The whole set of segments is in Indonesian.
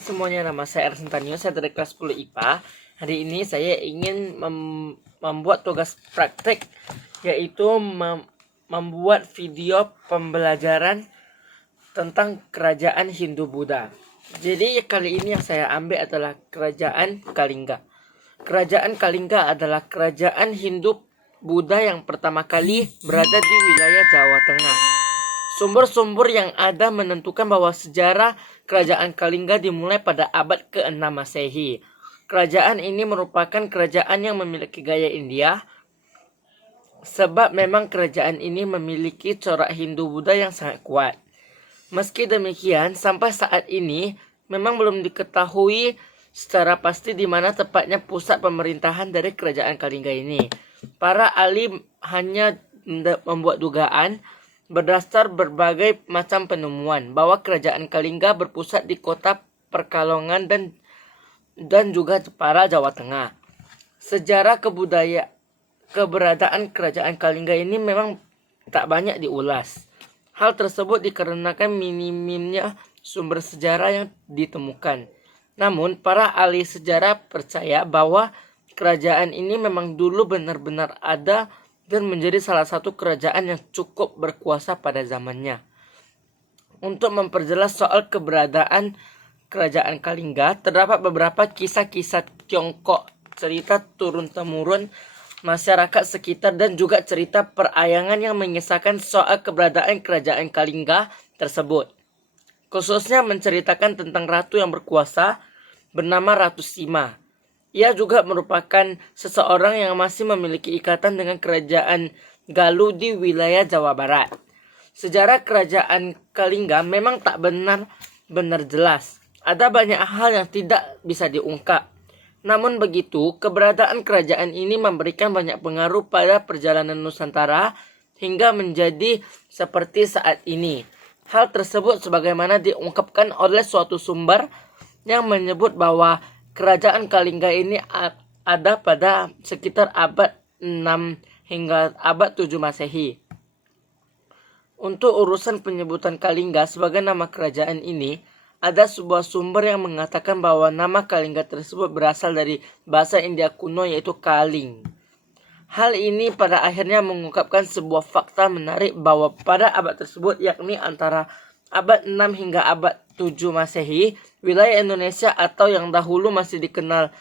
Semuanya, nama saya Ersentanio, saya dari kelas 10 IPA. Hari ini saya ingin membuat tugas praktek, yaitu membuat video pembelajaran tentang kerajaan Hindu-Buddha. Jadi kali ini yang saya ambil adalah kerajaan Kalingga. Kerajaan Kalingga adalah kerajaan Hindu-Buddha yang pertama kali berada di wilayah Jawa Tengah. Sumber-sumber yang ada menentukan bahwa sejarah kerajaan Kalingga dimulai pada abad ke-6 Masehi. Kerajaan ini merupakan kerajaan yang memiliki gaya India, sebab memang kerajaan ini memiliki corak Hindu-Buddha yang sangat kuat. Meski demikian, sampai saat ini memang belum diketahui secara pasti di mana tepatnya pusat pemerintahan dari kerajaan Kalingga ini. Para ahli hanya membuat dugaan berdasar berbagai macam penemuan bahwa kerajaan Kalingga berpusat di kota Pekalongan dan juga Jepara, Jawa Tengah. Sejarah keberadaan kerajaan Kalingga ini memang tak banyak diulas. Hal tersebut dikarenakan minimnya sumber sejarah yang ditemukan. Namun, para ahli sejarah percaya bahwa kerajaan ini memang dulu benar-benar ada dan menjadi salah satu kerajaan yang cukup berkuasa pada zamannya. Untuk memperjelas soal keberadaan kerajaan Kalingga, terdapat beberapa kisah-kisah Tiongkok, cerita turun-temurun masyarakat sekitar dan juga cerita perayangan yang mengisahkan soal keberadaan kerajaan Kalingga tersebut. Khususnya menceritakan tentang ratu yang berkuasa bernama Ratu Sima. Ia juga merupakan seseorang yang masih memiliki ikatan dengan kerajaan Galuh di wilayah Jawa Barat. Sejarah kerajaan Kalingga memang tak benar-benar jelas. Ada banyak hal yang tidak bisa diungkap. Namun begitu, keberadaan kerajaan ini memberikan banyak pengaruh pada perjalanan Nusantara hingga menjadi seperti saat ini. Hal tersebut sebagaimana diungkapkan oleh suatu sumber yang menyebut bahwa kerajaan Kalingga ini ada pada sekitar abad 6 hingga abad 7 Masehi. Untuk urusan penyebutan Kalingga sebagai nama kerajaan ini, ada sebuah sumber yang mengatakan bahwa nama Kalingga tersebut berasal dari bahasa India kuno yaitu Kaling. Hal ini pada akhirnya mengungkapkan sebuah fakta menarik bahwa pada abad tersebut, yakni antara abad 6 hingga abad 7 Masehi, wilayah Indonesia atau yang dahulu masih dikenal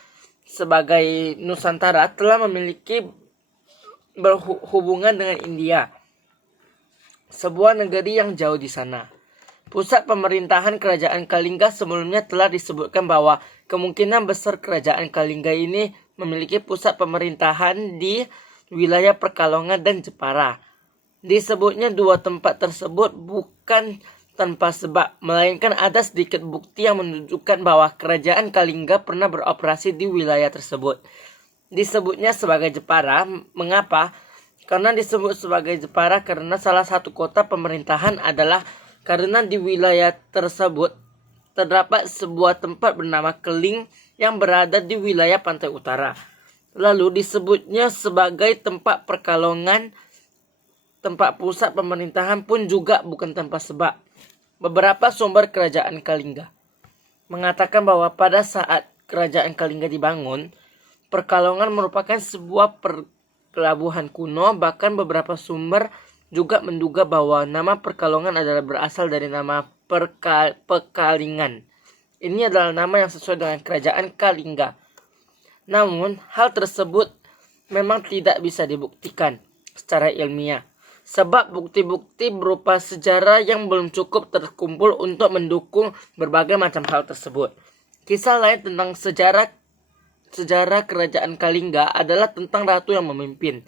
sebagai Nusantara telah memiliki berhubungan dengan India, sebuah negeri yang jauh di sana. Pusat pemerintahan kerajaan Kalingga sebelumnya telah disebutkan bahwa kemungkinan besar kerajaan Kalingga ini memiliki pusat pemerintahan di wilayah Pekalongan dan Jepara. Disebutnya dua tempat tersebut bukan tanpa sebab, melainkan ada sedikit bukti yang menunjukkan bahwa kerajaan Kalingga pernah beroperasi di wilayah tersebut. Disebutnya sebagai Jepara. Mengapa? Karena disebut sebagai Jepara karena salah satu kota pemerintahan adalah karena di wilayah tersebut terdapat sebuah tempat bernama Keling yang berada di wilayah pantai utara. Lalu disebutnya sebagai tempat Pekalongan. Tempat pusat pemerintahan pun juga bukan tanpa sebab. Beberapa sumber kerajaan Kalingga mengatakan bahwa pada saat kerajaan Kalingga dibangun, Pekalongan merupakan sebuah pelabuhan kuno. Bahkan beberapa sumber juga menduga bahwa nama Pekalongan adalah berasal dari nama Pekalingan. Ini adalah nama yang sesuai dengan kerajaan Kalingga. Namun, hal tersebut memang tidak bisa dibuktikan secara ilmiah, sebab bukti-bukti berupa sejarah yang belum cukup terkumpul untuk mendukung berbagai macam hal tersebut. Kisah lain tentang sejarah kerajaan Kalingga adalah tentang ratu yang memimpin.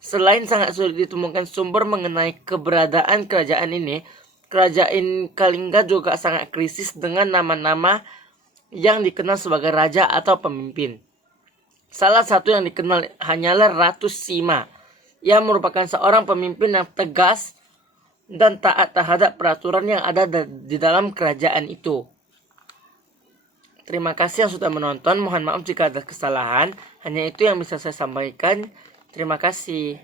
Selain sangat sulit ditemukan sumber mengenai keberadaan kerajaan ini, kerajaan Kalingga juga sangat krisis dengan nama-nama yang dikenal sebagai raja atau pemimpin. Salah satu yang dikenal hanyalah Ratu Sima. Ia merupakan seorang pemimpin yang tegas dan taat terhadap peraturan yang ada di dalam kerajaan itu. Terima kasih yang sudah menonton. Mohon maaf jika ada kesalahan. Hanya itu yang bisa saya sampaikan. Terima kasih.